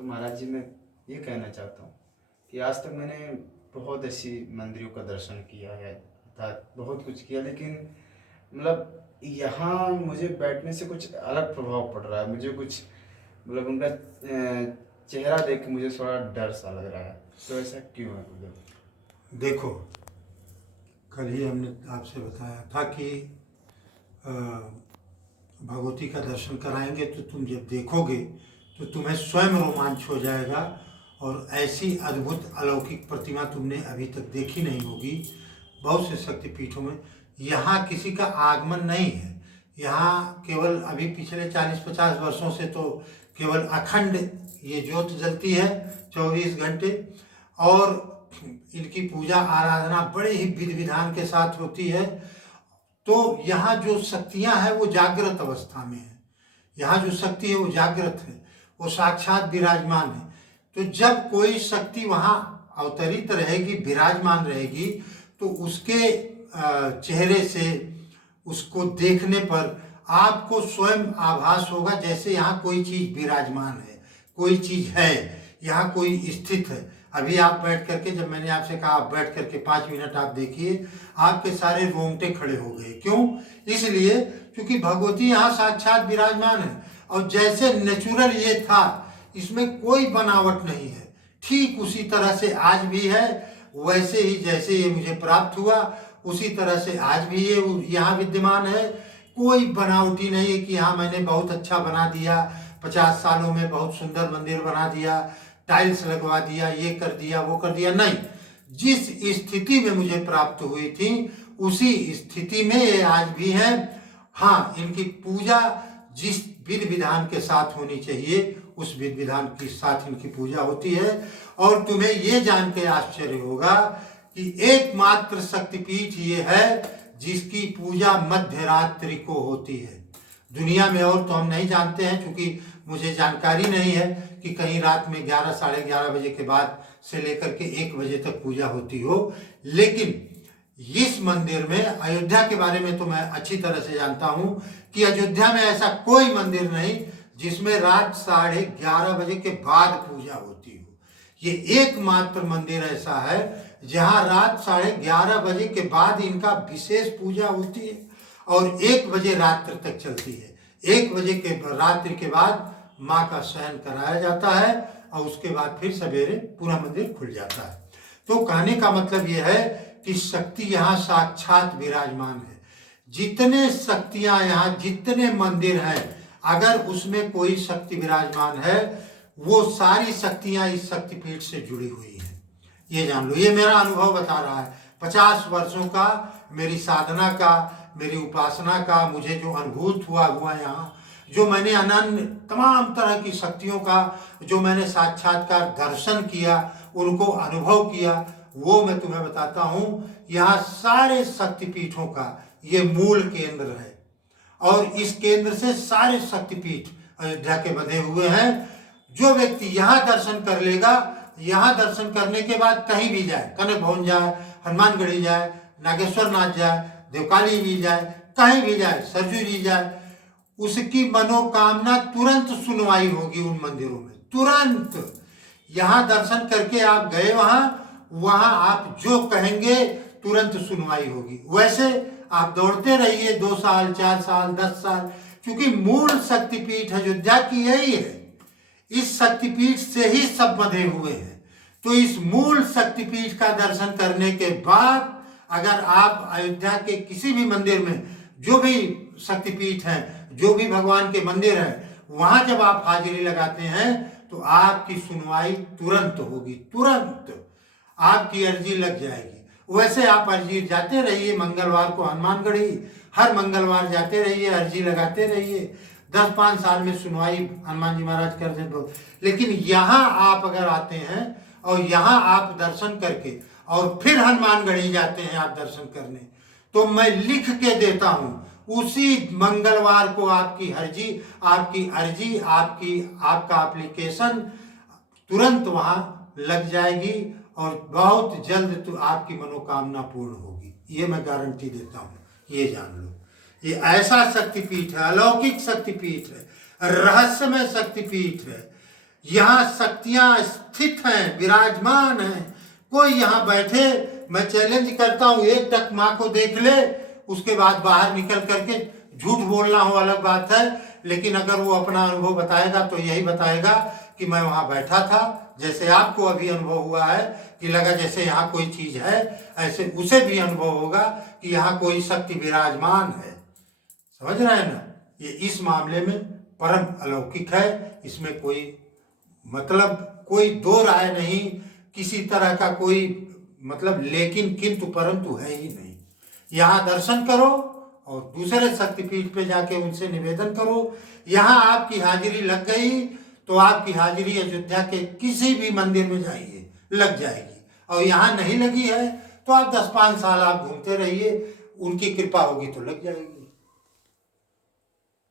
तो महाराज जी मैं ये कहना चाहता हूँ कि आज तक मैंने बहुत ऐसी मंदिरों का दर्शन किया है, अर्थात बहुत कुछ किया, लेकिन मतलब यहाँ मुझे बैठने से कुछ अलग प्रभाव पड़ रहा है। मुझे कुछ मतलब उनका चेहरा देख के मुझे थोड़ा डर सा लग रहा है। तो ऐसा क्यों है मतलब? देखो, कल ही हमने आपसे बताया था कि भगवती का दर्शन कराएंगे तो तुम जब देखोगे तो तुम्हें स्वयं रोमांच हो जाएगा और ऐसी अद्भुत अलौकिक प्रतिमा तुमने अभी तक देखी नहीं होगी। बहुत से शक्तिपीठों में यहाँ किसी का आगमन नहीं है। यहाँ केवल अभी पिछले 40-50 वर्षों से तो केवल अखंड ये ज्योत जलती है 24 घंटे, और इनकी पूजा आराधना बड़े ही विधि विधान के साथ होती है। तो यहाँ जो शक्तियाँ हैं वो जागृत अवस्था में है। यहाँ जो शक्ति है वो जागृत है, वो साक्षात विराजमान है। तो जब कोई शक्ति वहाँ अवतरित रहेगी, विराजमान रहेगी, तो उसके चेहरे से उसको देखने पर आपको स्वयं आभास होगा जैसे यहाँ कोई चीज़ विराजमान है, कोई चीज़ है, यहाँ कोई स्थित है। अभी आप बैठ करके, जब मैंने आपसे कहा आप बैठ करके 5 मिनट आप देखिए, आपके सारे रोंगटे खड़े हो गए। क्यों? इसलिए क्योंकि भगवती यहाँ साक्षात विराजमान है और जैसे नेचुरल ये था, इसमें कोई बनावट नहीं है, ठीक उसी तरह से आज भी है। वैसे ही जैसे ये मुझे प्राप्त हुआ उसी तरह से आज भी ये यहाँ विद्यमान है। कोई बनावटी नहीं है कि हाँ मैंने बहुत अच्छा बना दिया, 50 सालों में बहुत सुंदर मंदिर बना दिया, टाइल्स लगवा दिया, ये कर दिया, वो कर दिया। नहीं, जिस स्थिति में मुझे प्राप्त हुई थी उसी स्थिति में ये आज भी है। हाँ, इनकी पूजा जिस विधि विधान के साथ होनी चाहिए उस विधि विधान के साथ इनकी पूजा होती है। और तुम्हें ये जान के आश्चर्य होगा कि एकमात्र शक्तिपीठ ये है जिसकी पूजा मध्य रात्रि को होती है। दुनिया में और तो हम नहीं जानते हैं, क्योंकि मुझे जानकारी नहीं है कि कहीं रात में 11 साढ़े 11 बजे के बाद से लेकर के 1 बजे तक पूजा होती हो। लेकिन इस मंदिर में, अयोध्या के बारे में तो मैं अच्छी तरह से जानता हूं कि अयोध्या में ऐसा कोई मंदिर नहीं जिसमें रात 11:30 बजे के बाद पूजा होती हो। ये एकमात्र मंदिर ऐसा है जहां रात 11:30 बजे के बाद इनका विशेष पूजा होती है और 1 बजे रात्रि तक चलती है। 1 बजे के रात्रि के बाद माँ का शयन कराया जाता है और उसके बाद फिर सवेरे पूरा मंदिर खुल जाता है। तो कहने का मतलब यह है कि शक्ति यहाँ साक्षात विराजमान है। जितने शक्तियाँ यहाँ, जितने मंदिर हैं, अगर उसमें कोई शक्ति विराजमान है, वो सारी शक्तियाँ इस शक्तिपीठ से जुड़ी हुई हैं। ये जान लो, ये मेरा अनुभव बता रहा है। 50 वर्षों का मेरी साधना का, मेरी उपासना का मुझे जो अनुभूत हुआ यहाँ, जो मैंने अनन्य तमाम तरह की शक्तियों का जो मैंने साक्षात्कार दर्शन किया, उनको अनुभव किया, वो मैं तुम्हें बताता हूँ। यहाँ सारे शक्तिपीठों का ये मूल केंद्र है और इस केंद्र से सारे शक्तिपीठ अयोध्या के बंधे हुए हैं। जो व्यक्ति यहाँ दर्शन कर लेगा, यहाँ दर्शन करने के बाद कहीं भी जाए, कनक भवन जाए, हनुमानगढ़ी जाए, नागेश्वर नाथ जाए, देवकाली जी जाए, कहीं भी जाए, सरजू जी जाए, उसकी मनोकामना तुरंत सुनवाई होगी उन मंदिरों में, तुरंत। यहाँ दर्शन करके आप गए वहाँ आप जो कहेंगे तुरंत सुनवाई होगी। वैसे आप दौड़ते रहिए 2 साल, 4 साल, 10 साल, क्योंकि मूल शक्तिपीठ अयोध्या की यही है। इस शक्तिपीठ से ही सब बंधे हुए हैं। तो इस मूल शक्तिपीठ का दर्शन करने के बाद अगर आप अयोध्या के किसी भी मंदिर में, जो भी शक्तिपीठ हैं, जो भी भगवान के मंदिर हैं, वहां जब आप हाजिरी लगाते हैं तो आपकी सुनवाई तुरंत होगी, तुरंत आपकी अर्जी लग जाएगी। वैसे आप अर्जी जाते रहिए, मंगलवार को हनुमानगढ़ी, हर मंगलवार जाते रहिए, अर्जी लगाते रहिए, 10-5 साल में सुनवाई हनुमान जी महाराज कर देते। लेकिन यहाँ आप अगर आते हैं और यहाँ आप दर्शन करके और फिर हनुमानगढ़ी जाते हैं आप दर्शन करने, तो मैं लिख के देता हूँ उसी मंगलवार को आपकी अर्जी, आपका एप्लीकेशन तुरंत वहाँ लग जाएगी और बहुत जल्द तो आपकी मनोकामना पूर्ण होगी। ये मैं गारंटी देता हूँ, ये जान लो। ये ऐसा शक्तिपीठ है, अलौकिक शक्तिपीठ है, रहस्यमय शक्तिपीठ है। यहाँ शक्तियां स्थित हैं, विराजमान हैं। कोई यहाँ बैठे, मैं चैलेंज करता हूँ, एक टक माँ को देख ले, उसके बाद बाहर निकल करके झूठ बोलना हो अलग बात है, लेकिन अगर वो अपना अनुभव बताएगा तो यही बताएगा कि मैं वहाँ बैठा था, जैसे आपको अभी अनुभव हुआ है कि लगा जैसे यहाँ कोई चीज है, ऐसे उसे भी अनुभव होगा कि यहाँ कोई शक्ति विराजमान है। समझ रहे हैं ना? ये इस मामले में परम अलौकिक है, इसमें कोई मतलब कोई दो राय नहीं, किसी तरह का कोई मतलब लेकिन किंतु परंतु है ही नहीं। यहाँ दर्शन करो और दूसरे शक्तिपीठ पे जाके उनसे निवेदन करो। यहाँ आपकी हाजिरी लग गई तो आपकी हाजिरी अयोध्या के किसी भी मंदिर में जाइए लग जाएगी, और यहाँ नहीं लगी है तो आप 10-5 साल आप घूमते रहिए, उनकी कृपा होगी तो लग जाएगी।